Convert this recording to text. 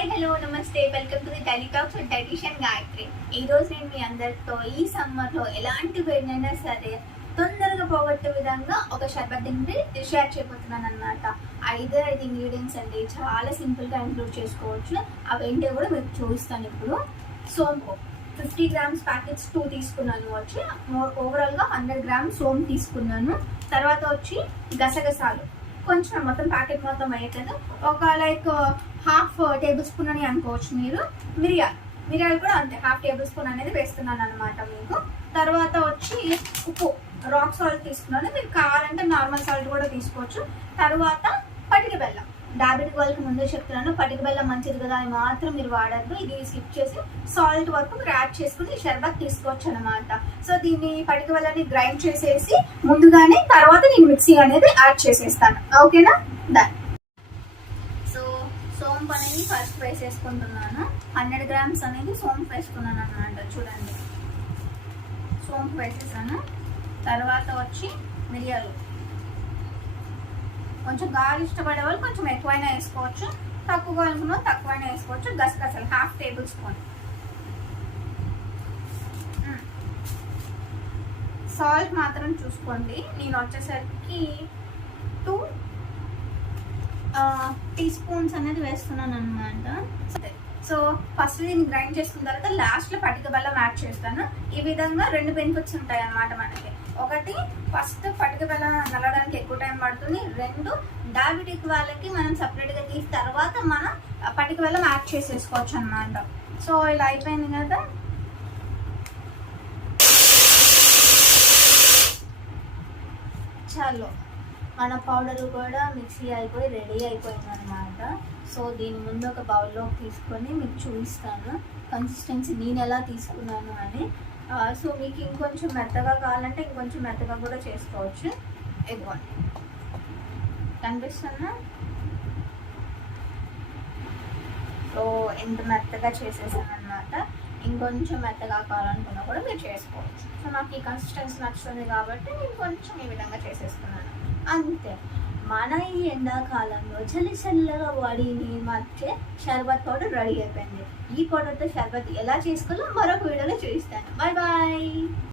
Hi hello నమస్తే welcome to the daily talks with dietitian Gayatri. ఈ రోజు నేను మీ అందరితో ఈ సమ్మర్లో ఎలాంటి వేడినైనా సరే తొందరగా పోగొట్టే విధంగా ఒక షర్బత్ ని షేర్ చేయబోతున్నాను అనమాట. 5 ఇంగ్రీడియంట్స్ అండి, చాలా సింపుల్గా ఇంక్లూడ్ చేసుకోవచ్చు. అవేంటో కూడా మీకు చూపిస్తాను ఇప్పుడు. సోంపు 50 గ్రామ్స్ ప్యాకెట్స్ 2 తీసుకున్నాను. వచ్చి ఓవరాల్గా 100 గ్రామ్స్ సోంపు తీసుకున్నాను. తర్వాత వచ్చి గసగసాలు కొంచెం, మొత్తం ప్యాకెట్ మొత్తం అయ్యేది ఒక హాఫ్ టేబుల్ స్పూన్ అని అనుకోవచ్చు మీరు. మిరియాలు కూడా అంతే, హాఫ్ టేబుల్ స్పూన్ అనేది వేస్తున్నాను అనమాట మీకు. తర్వాత వచ్చి ఉప్పు, రాక్ సాల్ట్ తీసుకున్నాను. మీకు కావాలంటే నార్మల్ సాల్ట్ కూడా తీసుకోవచ్చు. తర్వాత పటిక బెల్లం, డయాబెటిక్ వాళ్ళకి ముందే చెప్తున్నాను, పటిక బెల్లం మంచిది కదా అని మాత్రం మీరు వాడద్దు. ఇది స్కిప్ చేసి సాల్ట్ వరకు మీరు యాడ్ చేసుకుని షర్బత్ తీసుకోవచ్చు అనమాట. సో దీన్ని పటిక బెల్లాన్ని గ్రైండ్ చేసేసి ముందుగానే, తర్వాత నేను మిక్సీ అనేది యాడ్ చేసేస్తాను. ఓకేనా? డన్. సో సోంపు అనేది ఫస్ట్ వేసేసుకుంటున్నాను. 100 గ్రామ్స్ అనేది సోంపు వేసుకున్నాను అనమాట. చూడండి, సోంపు వేసేసాను. తర్వాత వచ్చి మిరియాలు, కొంచెం గాలి ఇష్టపడే వాళ్ళు కొంచెం ఎక్కువైనా వేసుకోవచ్చు, తక్కువగా అనుకున్నా తక్కువైనా వేసుకోవచ్చు. గసగసాలు హాఫ్ టేబుల్ స్పూన్. సాల్ట్ మాత్రం చూసుకోండి. నేను వచ్చేసరికి 2 టీ స్పూన్స్ అనేది వేస్తున్నాను అనమాట. సో ఫస్ట్ దీన్ని గ్రైండ్ చేసుకున్న తర్వాత లాస్ట్లో పటిక బెల్లం యాడ్ చేస్తాను. ఈ విధంగా 2 బెనిఫిట్స్ ఉంటాయి అన్నమాట మనకి. ఒకటి, ఫస్ట్ పటిక బెల్లం నల్లడానికి ఎక్కువ టైం పడుతుంది. 2, డయాబెటిక్ వాళ్ళకి మనం సపరేట్గా తీసి తర్వాత మనం పటిక బెల్లం యాడ్ చేసేసుకోవచ్చు అనమాట. సో ఇలా అయిపోయింది కదా. చాలు, మన పౌడర్ కూడా మిక్సీ అయిపోయి రెడీ అయిపోయింది అనమాట. సో దీని ముందు ఒక బౌల్లో తీసుకొని మీకు చూపిస్తాను కన్సిస్టెన్సీ నేను ఎలా తీసుకున్నాను అని. సో మీకు ఇంకొంచెం మెత్తగా కావాలంటే ఇంకొంచెం మెత్తగా కూడా చేసుకోవచ్చు. ఇదిగోండి, కనిపిస్తున్నా? సో ఎంత మెత్తగా చేసేసాను అనమాట. ఇంకొంచెం మెత్తగా కావాలనుకున్నా కూడా మీరు చేసుకోవచ్చు. సో నాకు ఈ కన్సిస్టెన్సీ నచ్చుతుంది కాబట్టి నేను కొంచెం ఈ విధంగా చేసేసుకున్నాను అంతే. మన ఈ ఎండాకాలంలో చల్లగా బాడీని మార్చే షర్బత్ పౌడర్ రెడీ అయిపోయింది. ఈ పౌడర్తో షర్బత్ ఎలా చేసుకోవాలో మరొక వీడియోలో చూపిస్తాను. Bye bye.